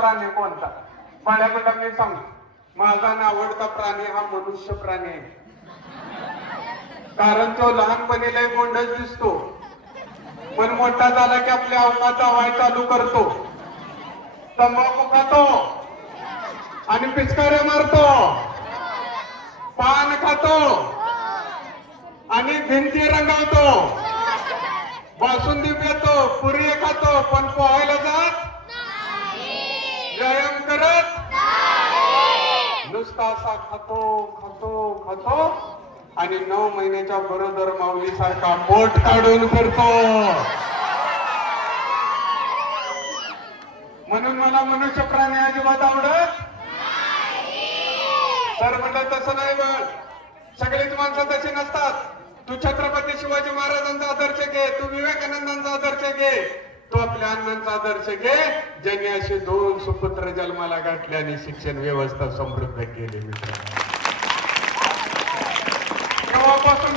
प्राणी कोणता? पाण्याकडे मी सांगतो, माझा आवडता प्राणी हा मनुष्य प्राणी आहे. कारण तो लहानपणी लय गोंडस दिसतो, पण मोठा झाला की आपल्या अवकाचा वाय चालू करतो, तंबाखू खातो आणि पिचकाऱ्या मारतो, पान खातो आणि भिंती रंगवतो, बासुंदी पितो, पुरी खातो, पण पोहायला जात व्यायाम करत नुसता असा खातो खातो खातो आणि 9 महिन्याच्या गरोदर माऊलीसारखा पोट काढून फिरतो. म्हणून मला मनुष्य प्राणी अजिबात आवडत. तर म्हणलं तसं नाही बघ, सगळीच माणसं तशी नसतात. तू छत्रपती शिवाजी महाराजांचा आदर्श घे, तू विवेकानंदांचा आदर्श घे, तू आपल्या अण्णांचा आदर्श घे, ज्यांनी असे 2 सुपुत्र जन्माला घातले आणि शिक्षण व्यवस्था समृद्ध केली. मित्रांनो, तेव्हापासून